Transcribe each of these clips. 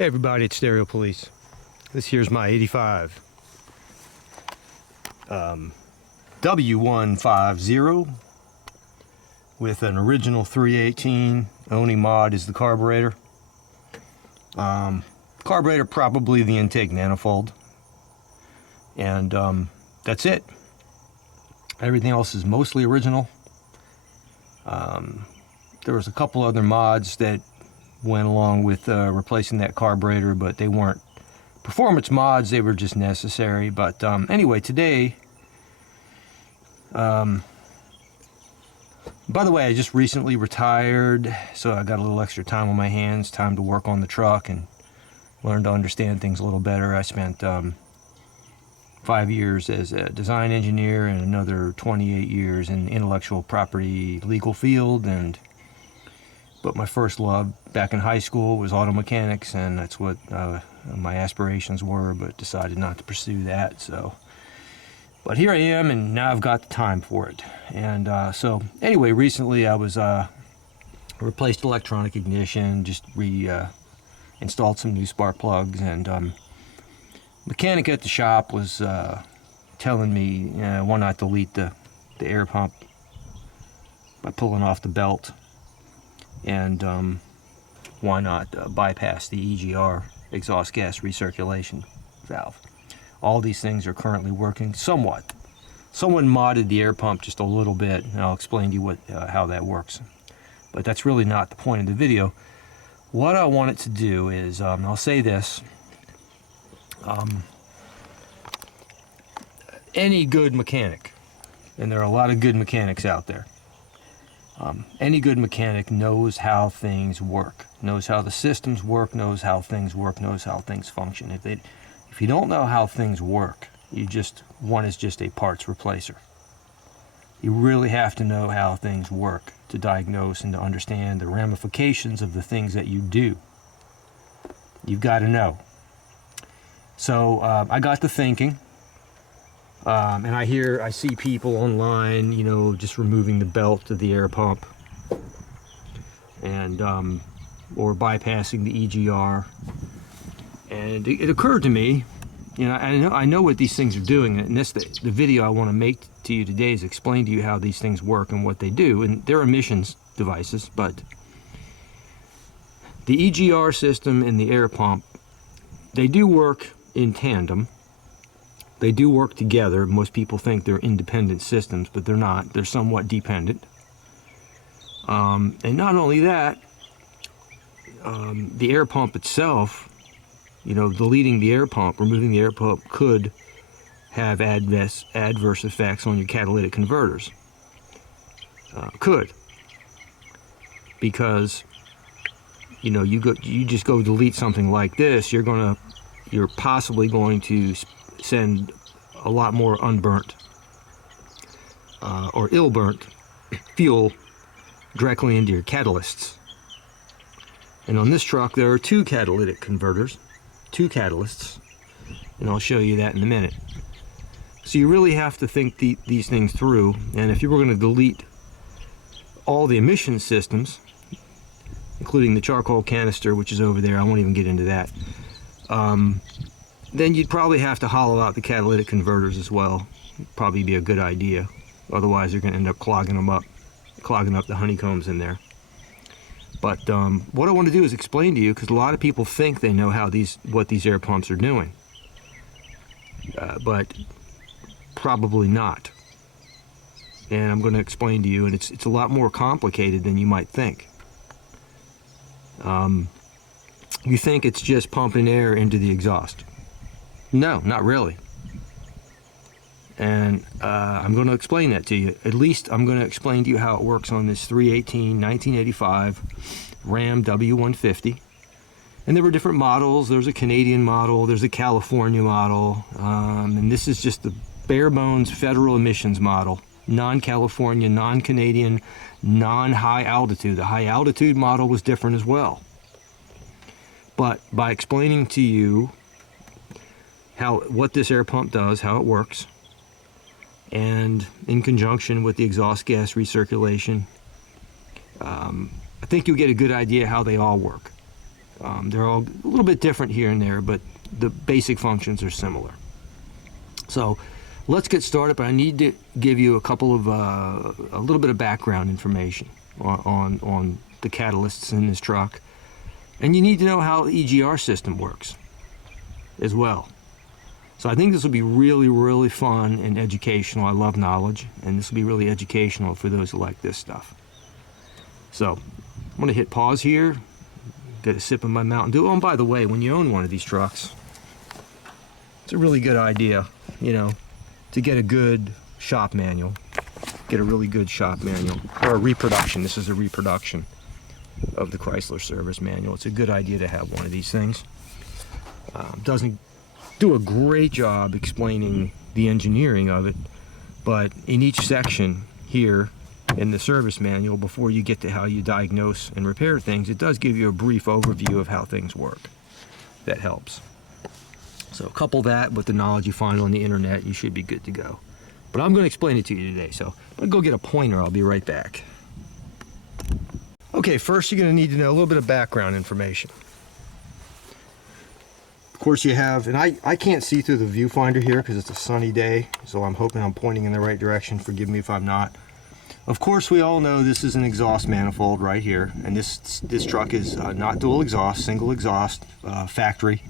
Hey everybody, it's Stereo Police. This here's my 85 W150 with an original 318. Only mod is the carburetor. Carburetor, probably the intake manifold. And that's it. Everything else is mostly original. There was a couple other mods that went along with replacing that carburetor, but they weren't performance mods, they were just necessary. But anyway, today, by the way, I just recently retired, so I got a little extra time on my hands, time to work on the truck and learn to understand things a little better. I spent 5 years as a design engineer and another 28 years in the intellectual property legal field, but my first love back in high school was auto mechanics, and that's what my aspirations were, but decided not to pursue that. But here I am, and now I've got the time for it. And so anyway, recently I was replaced electronic ignition, just installed some new spark plugs, and mechanic at the shop was telling me why not delete the air pump by pulling off the belt, and why not bypass the EGR, exhaust gas recirculation valve. All these things are currently working somewhat. Someone modded the air pump just a little bit, and I'll explain to you how that works. But that's really not the point of the video. What I want it to do is, I'll say this, any good mechanic, and there are a lot of good mechanics out there, any good mechanic knows how things work, knows how the systems work, knows how things work, knows how things function. If you don't know how things work, one is just a parts replacer. You really have to know how things work to diagnose and to understand the ramifications of the things that you do. You've got to know. So I got to thinking, and I see people online, just removing the belt of the air pump, and or bypassing the EGR. And it occurred to me, I know what these things are doing, and the video I want to make to you today is explain to you how these things work and what they do, and they're emissions devices. But the EGR system and the air pump, they do work in tandem. They do work together. Most people think they're independent systems, but they're not. They're somewhat dependent. And not only that, the air pump itself, deleting the air pump, removing the air pump could have adverse effects on your catalytic converters. Could. Because, you just go delete something like this, you're possibly going to send a lot more unburnt or ill-burnt fuel directly into your catalysts. And on this truck there are two catalytic converters, two catalysts, and I'll show you that in a minute. So you really have to think these things through, and if you were going to delete all the emission systems, including the charcoal canister, which is over there, I won't even get into that, then you'd probably have to hollow out the catalytic converters as well. Probably be a good idea. Otherwise, you're going to end up clogging up the honeycombs in there. But what I want to do is explain to you, because a lot of people think they know what these air pumps are doing, but probably not. And I'm going to explain to you, and it's a lot more complicated than you might think. You think it's just pumping air into the exhaust. No, not really. And I'm going to explain that to you. At least I'm going to explain to you how it works on this 318 1985 Ram W150. And there were different models. There's a Canadian model, there's a California model, and this is just the bare bones federal emissions model. Non-California, non-Canadian, non-high altitude. The high altitude model was different as well. But by explaining to you what this air pump does, how it works, and in conjunction with the exhaust gas recirculation, I think you'll get a good idea how they all work. They're all a little bit different here and there, but the basic functions are similar. So let's get started, but I need to give you a couple of a little bit of background information on the catalysts in this truck, and you need to know how the EGR system works as well. So I think this will be really fun and educational. I love knowledge, and this will be really educational for those who like this stuff. So I'm going to hit pause here, get a sip of my Mountain Dew. Oh, and by the way, when you own one of these trucks, it's a really good idea, you know, to get a good shop manual. Get a really good shop manual, or a reproduction. This is a reproduction of the Chrysler Service Manual. It's a good idea to have one of these things. Doesn't do a great job explaining the engineering of it, but in each section here in the service manual, before you get to how you diagnose and repair things, it does give you a brief overview of how things work. That helps. So couple that with the knowledge you find on the internet, you should be good to go. But I'm going to explain it to you today, so I'm going to go get a pointer. I'll be right back. Okay, first you're going to need to know a little bit of background information. Of course you have, and I can't see through the viewfinder here because it's a sunny day, so I'm hoping I'm pointing in the right direction. Forgive me if I'm not. Of course we all know this is an exhaust manifold right here, and this truck is not dual exhaust, single exhaust, factory.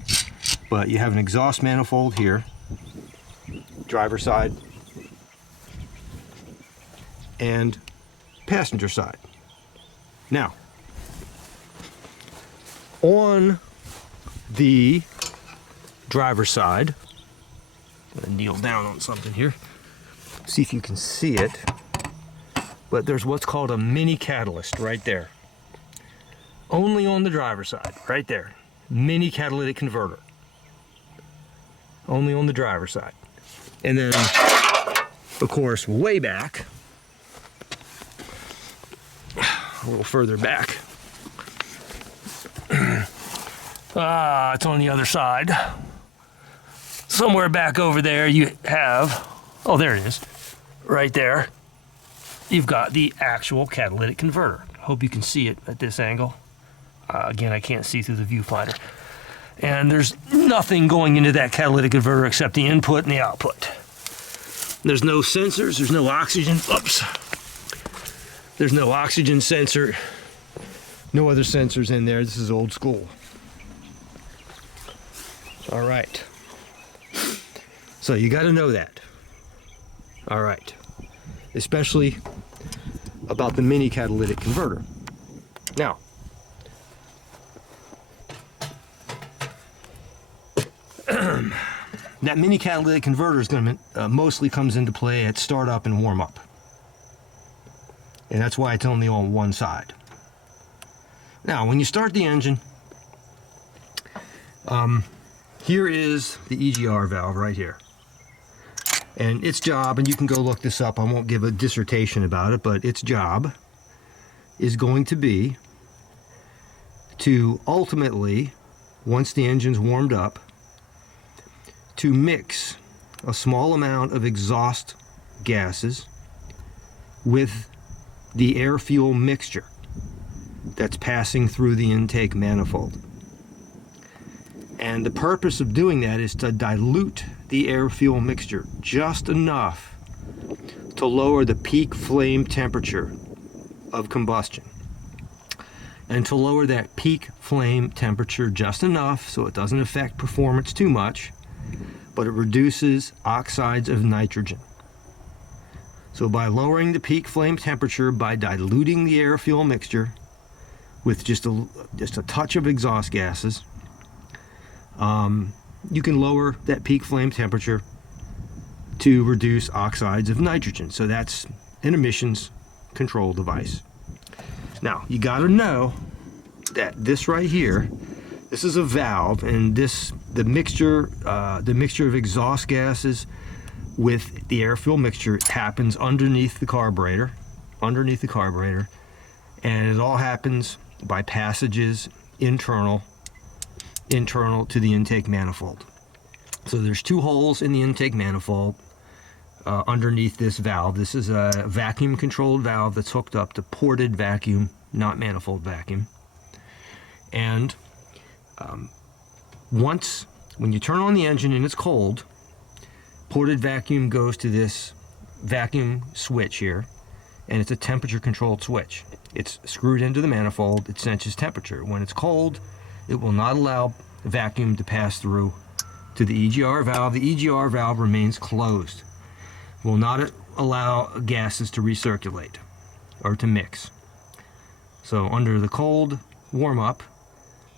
But you have an exhaust manifold here, driver's side, and passenger side. Now, on the driver's side, I'm gonna kneel down on something here, see if you can see it, but there's what's called a mini catalyst right there. Only on the driver's side, right there. Mini catalytic converter. Only on the driver's side. And then, of course, way back, a little further back, it's on the other side. Somewhere back over there you have, oh, there it is, right there. You've got the actual catalytic converter. Hope you can see it at this angle. Again, I can't see through the viewfinder. And there's nothing going into that catalytic converter except the input and the output. There's no sensors, there's no oxygen, oops. There's no oxygen sensor, no other sensors in there. This is old school. All right. So you got to know that. All right. Especially about the mini catalytic converter. Now, that mini catalytic converter is going to mostly comes into play at startup and warm up. And that's why it's only on one side. Now, when you start the engine, here is the EGR valve right here. And its job, and you can go look this up, I won't give a dissertation about it, but its job is going to be to ultimately, once the engine's warmed up, to mix a small amount of exhaust gases with the air-fuel mixture that's passing through the intake manifold. And the purpose of doing that is to dilute the air-fuel mixture just enough to lower the peak flame temperature of combustion. And to lower that peak flame temperature just enough so it doesn't affect performance too much, but it reduces oxides of nitrogen. So by lowering the peak flame temperature, by diluting the air-fuel mixture with just a touch of exhaust gases, you can lower that peak flame temperature to reduce oxides of nitrogen. So that's an emissions control device. Now, you got to know that this right here, this is a valve, and the mixture of exhaust gases with the air-fuel mixture happens underneath the carburetor, and it all happens by passages internal to the intake manifold. So there's two holes in the intake manifold underneath this valve. This is a vacuum controlled valve that's hooked up to ported vacuum, not manifold vacuum. And When you turn on the engine and it's cold, ported vacuum goes to this vacuum switch here, and it's a temperature controlled switch. It's screwed into the manifold. It senses temperature. When it's cold, it will not allow vacuum to pass through to the EGR valve. The EGR valve remains closed. Will not allow gases to recirculate or to mix. So under the cold warm-up,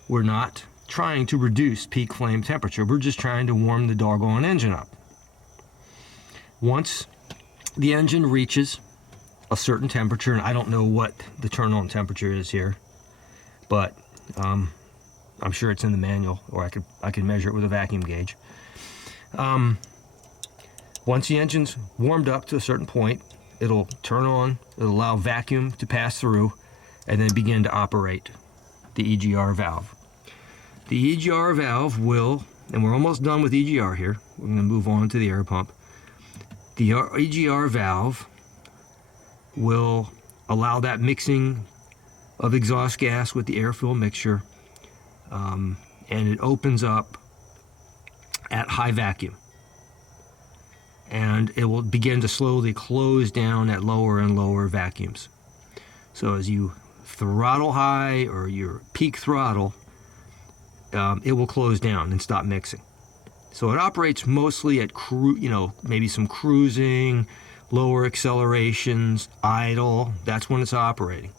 we're not trying to reduce peak flame temperature. We're just trying to warm the doggone engine up. Once the engine reaches a certain temperature, and I don't know what the turn-on temperature is here, but I'm sure it's in the manual, or I could measure it with a vacuum gauge. Once the engine's warmed up to a certain point, it'll turn on, it'll allow vacuum to pass through, and then begin to operate the EGR valve. The EGR valve will, and we're almost done with EGR here, we're going to move on to the air pump. The EGR valve will allow that mixing of exhaust gas with the air-fuel mixture, and it opens up at high vacuum. And it will begin to slowly close down at lower and lower vacuums. So as you throttle high or your peak throttle, it will close down and stop mixing. So it operates mostly at maybe some cruising, lower accelerations, idle. That's when it's operating.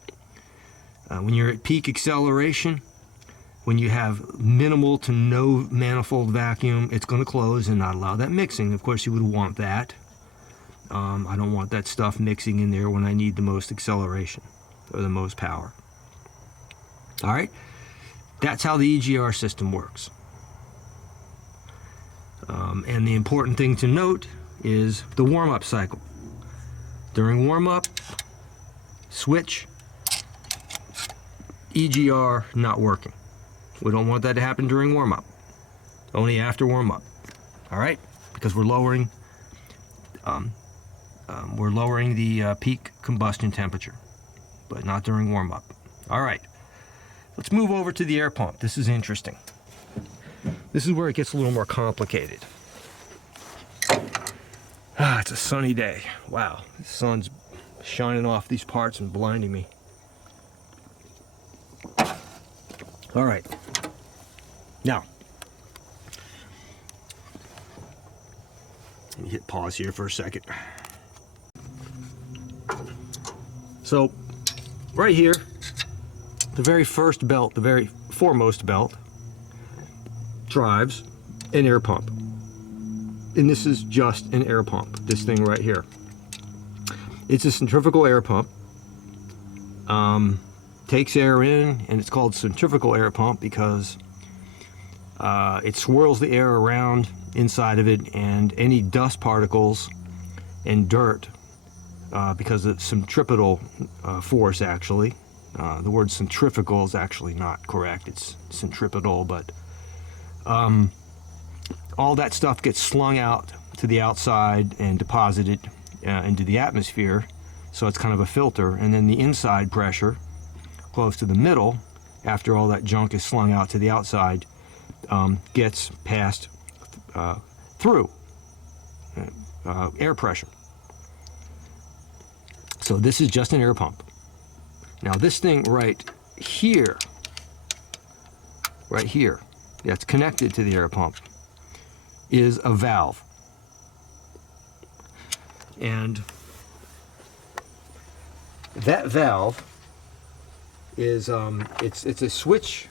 When you're at peak acceleration, when you have minimal to no manifold vacuum, it's going to close and not allow that mixing. Of course, you would want that. I don't want that stuff mixing in there when I need the most acceleration or the most power. All right, that's how the EGR system works. And the important thing to note is the warm-up cycle. During warm-up, switch, EGR not working. We don't want that to happen during warm-up. Only after warm-up. All right, because we're lowering the peak combustion temperature, but not during warm-up. All right, let's move over to the air pump. This is interesting. This is where it gets a little more complicated. It's a sunny day. Wow, the sun's shining off these parts and blinding me. All right. Now, let me hit pause here for a second. So, right here, the very first belt, the very foremost belt, drives an air pump. And this is just an air pump, this thing right here. It's a centrifugal air pump. Takes air in, and it's called centrifugal air pump because it swirls the air around inside of it, and any dust particles and dirt, because of centripetal force actually. The word centrifugal is actually not correct, it's centripetal, but all that stuff gets slung out to the outside and deposited into the atmosphere, so it's kind of a filter, and then the inside pressure close to the middle, after all that junk is slung out to the outside, gets passed through air pressure. So this is just an air pump. Now this thing right here, that's connected to the air pump, is a valve. And that valve is it's a switch.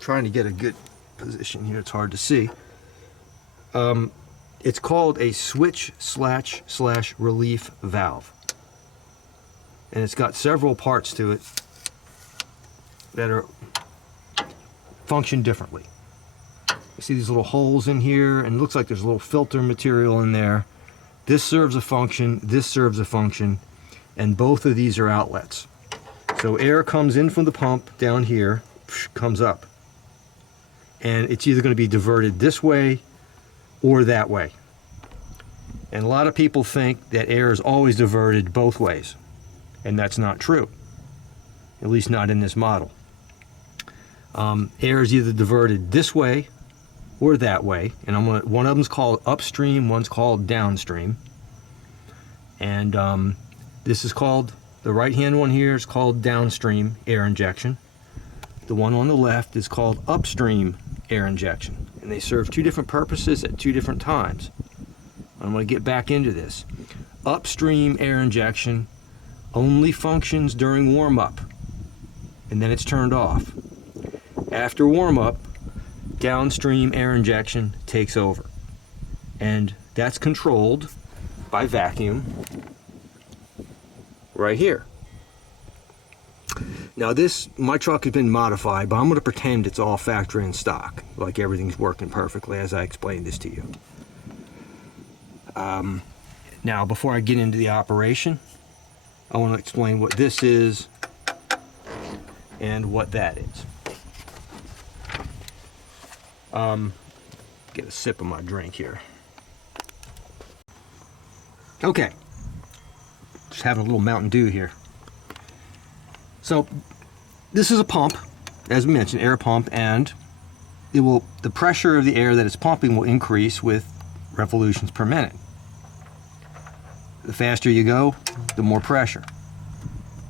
Trying to get a good position here, it's hard to see. It's called a switch slash relief valve, and it's got several parts to it that are function differently. You see these little holes in here, and it looks like there's a little filter material in there. This serves a function, this serves a function, and both of these are outlets. So air comes in from the pump down here, comes up, and it's either going to be diverted this way or that way. And a lot of people think that air is always diverted both ways, and that's not true, at least not in this model. Air is either diverted this way or that way, and one of them's called upstream, one's called downstream. And this is called, the right hand one here is called downstream air injection. The one on the left is called upstream air injection, and they serve two different purposes at two different times. I'm going to get back into this. Upstream air injection only functions during warm-up, and then it's turned off. After warm-up, downstream air injection takes over, and that's controlled by vacuum right here. Now my truck has been modified, but I'm going to pretend it's all factory in stock, like everything's working perfectly as I explained this to you. Now, before I get into the operation, I want to explain what this is and what that is. Get a sip of my drink here. Okay, just having a little Mountain Dew here. So this is a pump, as we mentioned, air pump, and the pressure of the air that it's pumping will increase with revolutions per minute. The faster you go, the more pressure.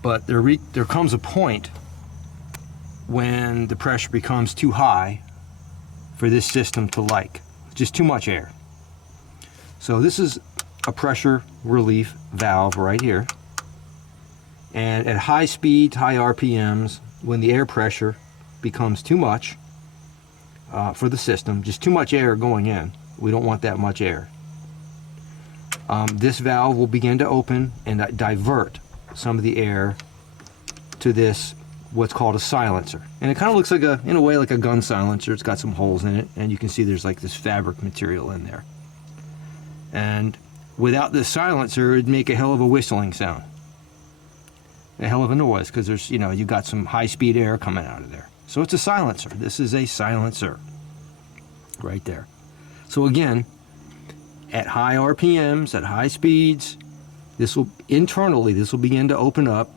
But there comes a point when the pressure becomes too high for this system to like. Just too much air. So this is a pressure relief valve right here. And at high speeds, high RPMs, when the air pressure becomes too much for the system, just too much air going in, we don't want that much air. This valve will begin to open and divert some of the air to this, what's called a silencer. And it kind of looks like in a way like a gun silencer. It's got some holes in it, and you can see there's like this fabric material in there. And without this silencer, it'd make a hell of a whistling sound. A hell of a noise, because there's, you got some high-speed air coming out of there. So it's a silencer. This is a silencer right there. So again, at high RPMs, at high speeds, this will begin to open up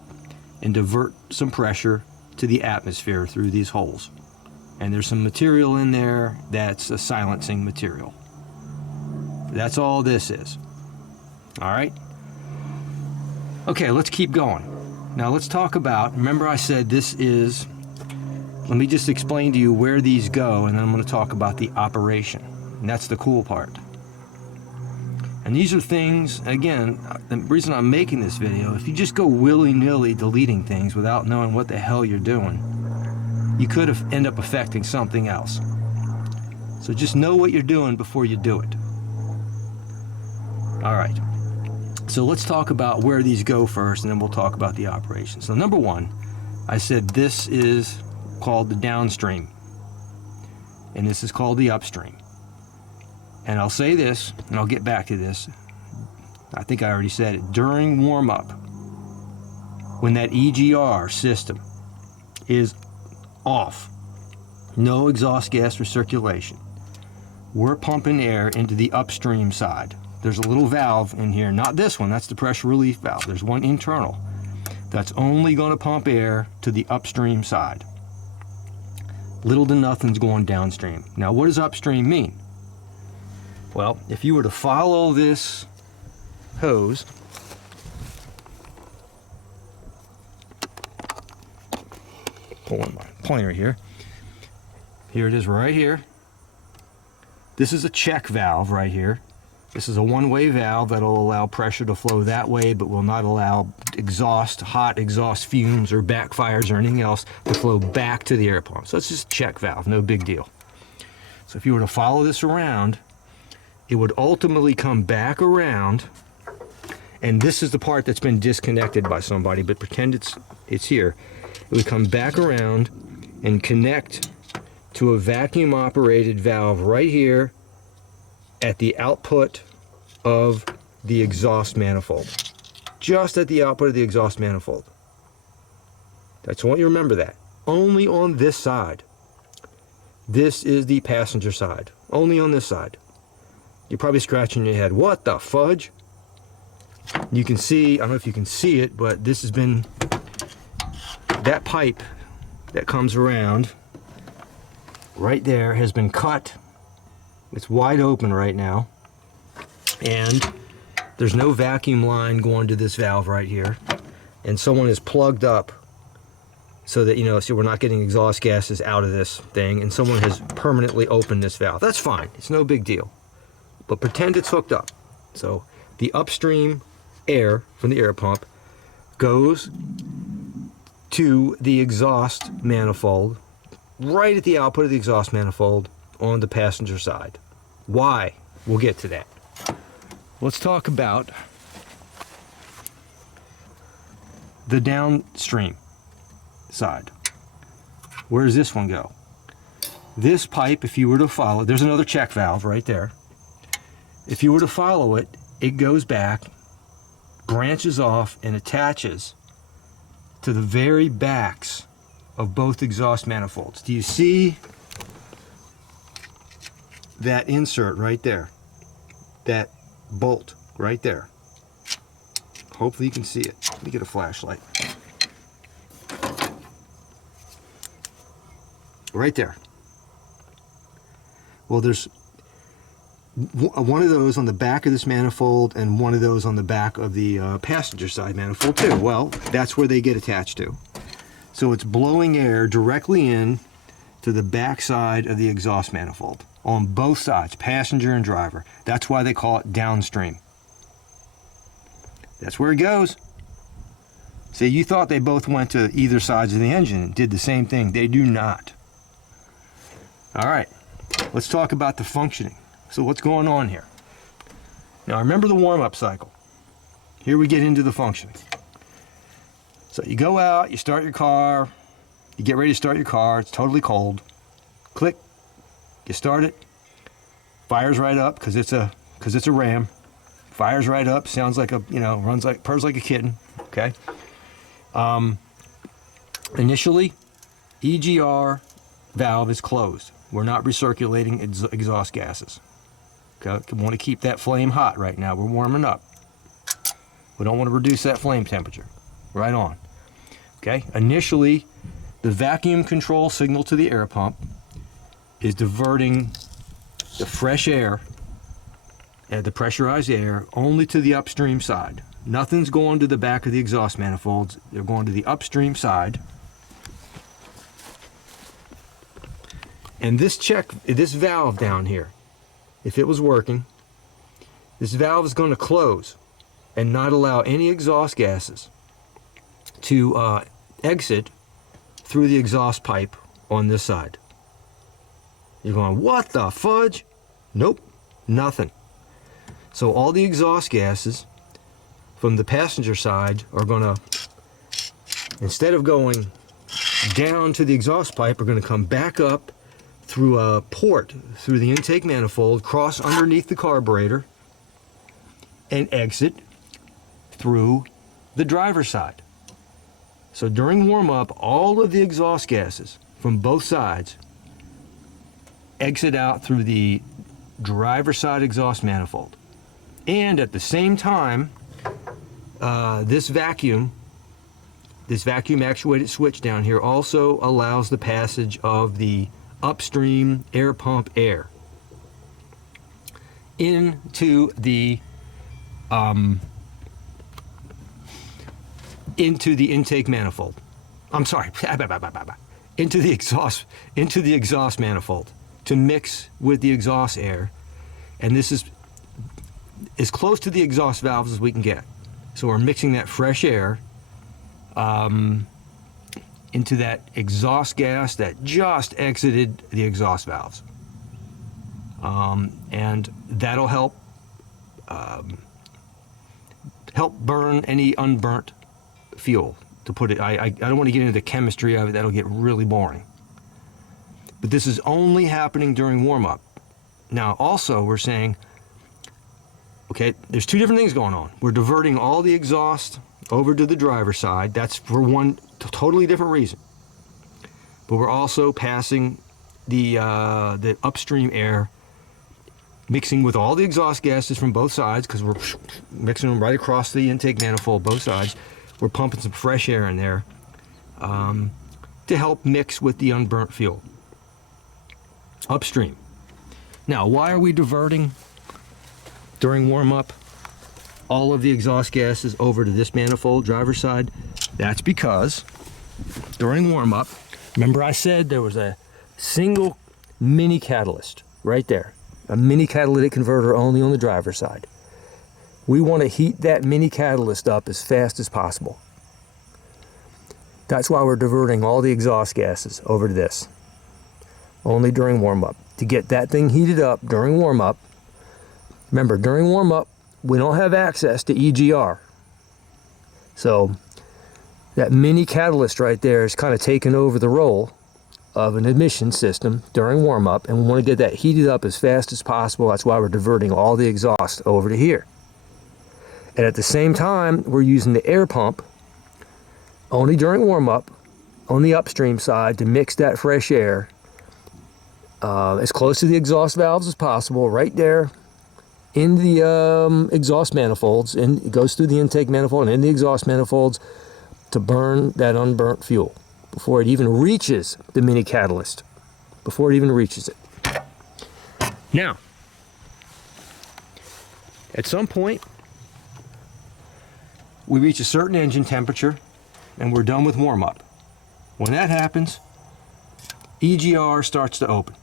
and divert some pressure to the atmosphere through these holes. And there's some material in there that's a silencing material. That's all this is. All right? Okay, let's keep going. Now let's talk about, remember I said this is, let me just explain to you where these go, and then I'm going to talk about the operation. And that's the cool part. And these are things, again, the reason I'm making this video, if you just go willy-nilly deleting things without knowing what the hell you're doing, you could end up affecting something else. So just know what you're doing before you do it. All right. So let's talk about where these go first, and then we'll talk about the operation. So number one, I said this is called the downstream, and this is called the upstream. And I'll say this, and I'll get back to this. I think I already said it. During warm-up, when that EGR system is off, no exhaust gas recirculation, we're pumping air into the upstream side. There's a little valve in here, not this one, that's the pressure relief valve. There's one internal that's only going to pump air to the upstream side. Little to nothing's going downstream. Now, what does upstream mean? Well, if you were to follow this hose, pulling my pointer here, here it is right here. This is a check valve right here. This is a one-way valve that'll allow pressure to flow that way, but will not allow hot exhaust fumes or backfires or anything else to flow back to the air pump. So it's just a check valve, no big deal. So if you were to follow this around, it would ultimately come back around, and this is the part that's been disconnected by somebody, but pretend it's here. It would come back around and connect to a vacuum-operated valve right here at the output of the exhaust manifold. Just at the output of the exhaust manifold. I just want you to remember that. Only on this side. This is the passenger side. Only on this side. You're probably scratching your head. What the fudge? You can see, I don't know if you can see it, but this has been, that pipe that comes around right there has been cut. It's wide open right now. And there's no vacuum line going to this valve right here. And someone has plugged up so that, you know, so we're not getting exhaust gases out of this thing. And someone has permanently opened this valve. That's fine. It's no big deal. But pretend it's hooked up. So the upstream air from the air pump goes to the exhaust manifold, right at the output of the exhaust manifold on the passenger side. Why? We'll get to that. Let's talk about the downstream side. Where does this one go? This pipe, if you were to follow, there's another check valve right there. If you were to follow it, it goes back, branches off, and attaches to the very backs of both exhaust manifolds. Do you see that insert right there? That bolt right there. Hopefully you can see it. Let me get a flashlight. Right there. Well, there's one of those on the back of this manifold and one of those on the back of the passenger side manifold too. Well, that's where they get attached to. So it's blowing air directly in to the back side of the exhaust manifold on both sides, passenger and driver. That's why they call it downstream. That's where it goes. See, you thought they both went to either sides of the engine and did the same thing. They do not. All right, let's talk about the functioning. So what's going on here? Now remember the warm-up cycle. Here we get into the functioning. So you go out, you start your car, you get ready to start your car, it's totally cold. Click, you start it, fires right up because it's a Ram. Fires right up, sounds like a, you know, purrs like a kitten, okay? Initially, EGR valve is closed. We're not recirculating exhaust gases. Okay, we want to keep that flame hot right now. We're warming up. We don't want to reduce that flame temperature. Right on. Okay, initially, the vacuum control signal to the air pump is diverting the fresh air and the pressurized air only to the upstream side. Nothing's going to the back of the exhaust manifolds. They're going to the upstream side. And this valve down here, if it was working, this valve is going to close and not allow any exhaust gases to exit through the exhaust pipe on this side. You're going, what the fudge? Nope, nothing. So all the exhaust gases from the passenger side are going to, instead of going down to the exhaust pipe, are going to come back up through a port, through the intake manifold, cross underneath the carburetor, and exit through the driver's side. So during warm-up, all of the exhaust gases from both sides exit out through the driver's side exhaust manifold. And at the same time, this vacuum actuated switch down here also allows the passage of the upstream air pump air into the intake manifold. I'm sorry, into the exhaust manifold to mix with the exhaust air, and this is as close to the exhaust valves as we can get. So we're mixing that fresh air into that exhaust gas that just exited the exhaust valves. And that'll help burn any unburnt fuel, to put it. I don't want to get into the chemistry of it, that'll get really boring. But this is only happening during warm-up. Now also we're saying, okay, there's two different things going on. We're diverting all the exhaust over to the driver's side. That's for one totally different reason. But we're also passing the upstream air, mixing with all the exhaust gases from both sides, because we're mixing them right across the intake manifold, both sides. We're pumping some fresh air in there to help mix with the unburnt fuel. upstream. Now, why are we diverting during warm-up all of the exhaust gases over to this manifold, driver's side? That's because during warm-up, remember I said there was a single mini catalyst right there, a mini catalytic converter only on the driver's side. We want to heat that mini catalyst up as fast as possible. That's why we're diverting all the exhaust gases over to this, only during warm-up, to get that thing heated up during warm-up. Remember, during warm-up, we don't have access to EGR. So that mini catalyst right there is kind of taking over the role of an emission system during warm-up, and we want to get that heated up as fast as possible. That's why we're diverting all the exhaust over to here. And at the same time, we're using the air pump only during warm-up on the upstream side to mix that fresh air as close to the exhaust valves as possible, right there in the exhaust manifolds, and it goes through the intake manifold and in the exhaust manifolds to burn that unburnt fuel before it even reaches the mini catalyst, before it even reaches it. Now, at some point, we reach a certain engine temperature and we're done with warm-up. When that happens, EGR starts to open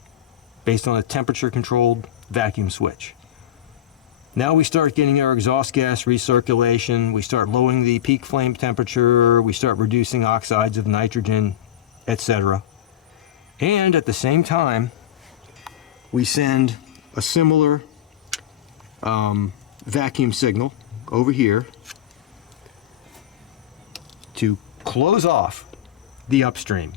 based on a temperature-controlled vacuum switch. Now we start getting our exhaust gas recirculation, we start lowering the peak flame temperature, we start reducing oxides of nitrogen, etc. And at the same time, we send a similar vacuum signal over here to close off the upstream.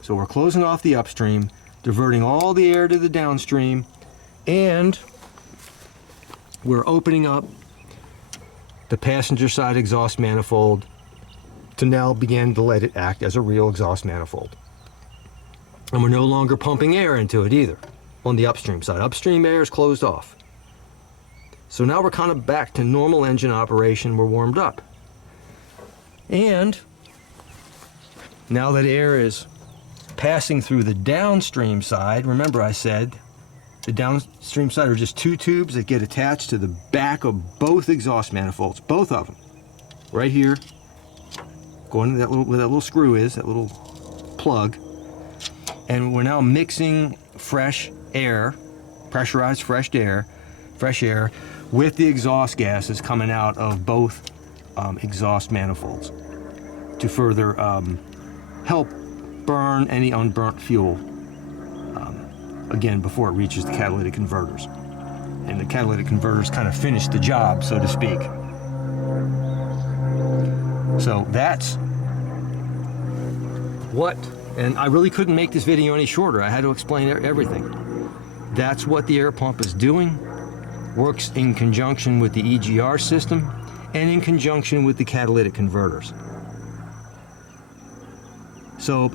So we're closing off the upstream, diverting all the air to the downstream, and we're opening up the passenger side exhaust manifold to now begin to let it act as a real exhaust manifold. And we're no longer pumping air into it either on the upstream side. Upstream air is closed off. So now we're kind of back to normal engine operation. We're warmed up. And now that air is passing through the downstream side, remember I said the downstream side are just two tubes that get attached to the back of both exhaust manifolds, both of them, right here, going to that little, where that little screw is, that little plug. And we're now mixing fresh air, pressurized fresh air, with the exhaust gases coming out of both exhaust manifolds to further help burn any unburnt fuel, again, before it reaches the catalytic converters. And the catalytic converters kind of finish the job, so to speak. So that's what, and I really couldn't make this video any shorter. I had to explain everything. That's what the air pump is doing. Works in conjunction with the EGR system and in conjunction with the catalytic converters. So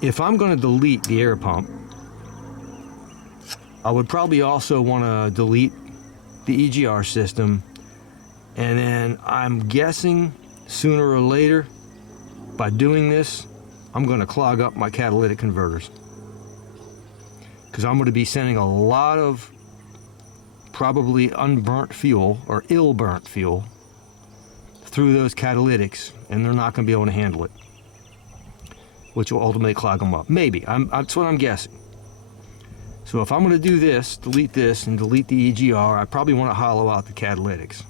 if I'm going to delete the air pump, I would probably also want to delete the EGR system, and then I'm guessing sooner or later, by doing this, I'm going to clog up my catalytic converters, because I'm going to be sending a lot of probably unburnt fuel or ill-burnt fuel through those catalytics, and they're not going to be able to handle it, which will ultimately clog them up. Maybe. That's what I'm guessing. So if I'm going to do this, delete and delete the EGR, I probably want to hollow out the catalytics.